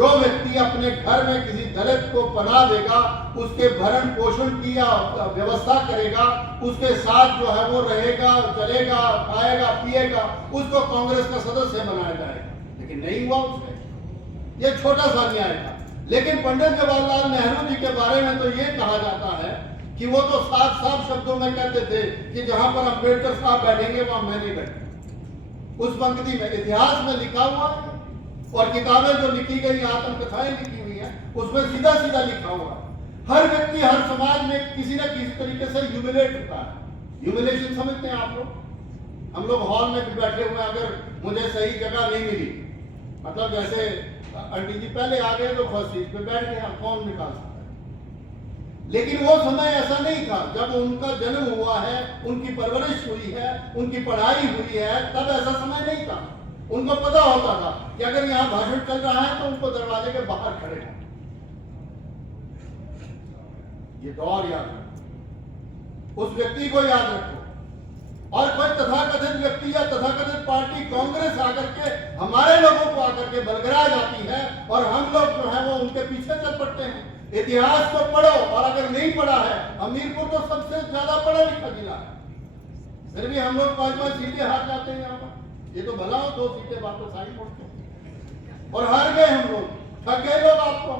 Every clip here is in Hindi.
जो व्यक्ति अपने घर में किसी दलित को पनाह देगा, उसके भरण पोषण की व्यवस्था करेगा, उसके साथ जो है वो रहेगा, चलेगा, खाएगा, पिएगा, उसको कांग्रेस का सदस्य बनाया जाएगा। लेकिन नहीं हुआ उसमें, ये छोटा सा न्याय था। लेकिन पंडित जवाहरलाल नेहरू जी के बारे में तो ये कहा जाता है कि वो तो साफ साफ शब्दों में कहते थे कि जहां पर अम्बेडकर साहब बैठेंगे वहां मैं नहीं बैठूंगा। उस पंक्ति में इतिहास में लिखा हुआ है और किताबें जो लिखी गई, आत्मकथाएं लिखी हुई है, उसमें सीधा सीधा लिखा हुआ है। हर व्यक्ति हर समाज में किसी न किसी तरीके से ह्यूमिलेट होता है। ह्यूमिलेशन समझते हैं आप लोग? हम लोग हॉल में भी बैठे हुए, अगर मुझे सही जगह नहीं मिली, मतलब जैसे आंटी जी पहले आ गए तो फर्स्ट सीट पे बैठ गए, कौन निकाल सकता है। लेकिन वो समय ऐसा नहीं था। जब उनका जन्म हुआ है, उनकी परवरिश हुई है, उनकी पढ़ाई हुई है, तब ऐसा समय नहीं था। उनको पता होता था कि अगर यहाँ भाषण चल रहा है तो उनको दरवाजे के बाहर खड़े हैं। ये दौर याद रखो, उस व्यक्ति को याद रखो। और कोई तथाकथित व्यक्ति या तथाकथित पार्टी कांग्रेस आकर के हमारे लोगों को आकर के बलगरा जाती है और हम लोग जो है वो उनके पीछे चल पड़ते हैं। इतिहास को पढ़ो, और अगर नहीं पढ़ा है, हमीरपुर तो सबसे ज्यादा पढ़ा लिखा जिला है, फिर भी हम लोग 5-5 सीटें हार जाते हैं यहाँ पर। ये तो भला हो 2 सीटें वापस आई मुड़के, और हार गए हम लोग, ठग गए लोग आपको।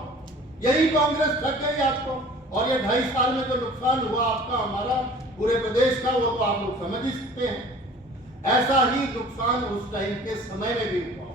यही कांग्रेस ठग गई आपको। और ये 2.5 साल में जो नुकसान हुआ आपका, हमारा, पूरे प्रदेश का, वो तो आप लोग समझ ही सकते हैं। ऐसा ही नुकसान उस टाइम के समय में भी हुआ।